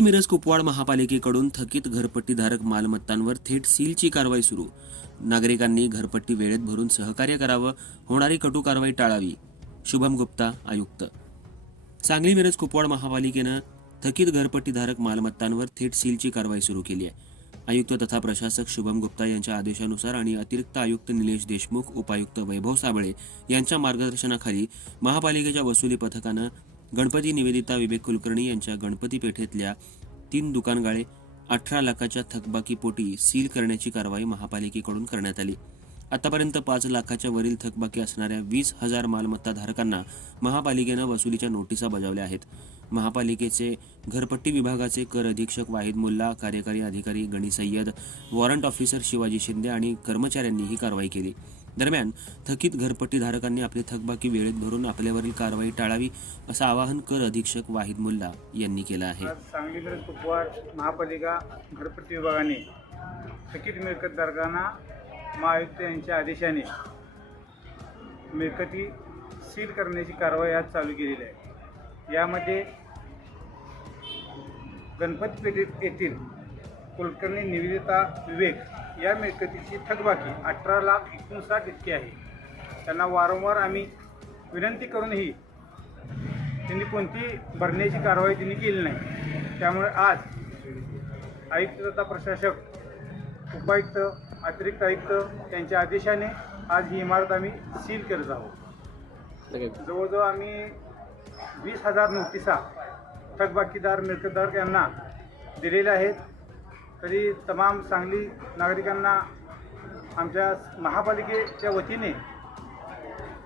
कुपवाड महापालिकेकडून थकीत घरपट्टीधारक मालमत्तांवर थेट सीलची कारवाई सुरू. नागरिकांनी घरपट्टी वेळेत भरून सहकार्य करावं होणारी कटू कारवाई टाळावी. शुभम गुप्ता आयुक्त. सांगली मिरज कुपवाड महापालिकेनं थकीत घरपट्टीधारक मालमत्तांवर थेट सीलची कारवाई सुरू केली आहे. आयुक्त तथा प्रशासक शुभम गुप्ता यांच्या आदेशानुसार आणि अतिरिक्त आयुक्त निलेश देशमुख उपायुक्त वैभव साबळे यांच्या मार्गदर्शनाखाली महापालिकेच्या वसुली पथकानं गणपती निवेदिता विवेक कुलकर्णी यांच्या गणपती पेठेतल्या तीन दुकानगाळे अठरा लाखाच्या थकबाकीपोटी सील करण्याची कारवाई महापालिकेकडून करण्यात आली. आतापर्यंत पाच लाखाच्या वरील थकबाकी असणाऱ्या वीस हजार मालमत्ता धारकांना महापालिकेनं वसुलीच्या नोटिसा बजावल्या आहेत. महापालिकेचे घरपट्टी विभागाचे कर अधीक्षक वाहिद मुल्ला कार्यकारी अधिकारी गणी सय्यद वॉरंट ऑफिसर शिवाजी शिंदे आणि कर्मचाऱ्यांनी ही कारवाई केली. दरम्यान थकीत घरपट्टी धारकांनी आपली थकबाकी वेळेत भरून आपल्यावरील कारवाई टाळावी असं आवाहन कर अधीक्षक वाहिद मुल्ला यांनी केलं आहे. आज सांगली महापालिका घरपट्टी विभागाने थकीत मिळकतधारकांना महायुक्त यांच्या आदेशाने मिळकती सील करण्याची कारवाई आज चालू केलेली आहे. यामध्ये गणपती पेठेत येथील कुलकर्णी निवेदिता विवेक या मिळकतीची थकबाकी अठरा लाख एकोणसाठ इतकी आहे. त्यांना वारंवार आम्ही विनंती करूनही त्यांनी कोणती भरण्याची कारवाई त्यांनी केली नाही. त्यामुळे आज आयुक्त तथा प्रशासक उपायुक्त अतिरिक्त आयुक्त यांच्या आदेशाने आज ही इमारत आम्ही सील करत आहोत. जवळजवळ आम्ही वीस हजार नोटिसा थकबाकीदार मिळकतदार यांना दिलेल्या आहेत. तरी तमाम सांगली नागरिकांना आमच्या महापालिकेच्या वतीने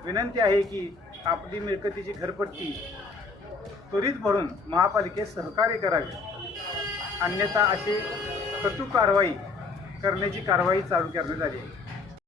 विनंती आहे की आपली मिळकतीची घरपट्टी त्वरित भरून महापालिकेस सहकार्य करावे. अन्यथा अशी कटू कारवाई करण्याची कारवाई चालू करण्यात आली आहे.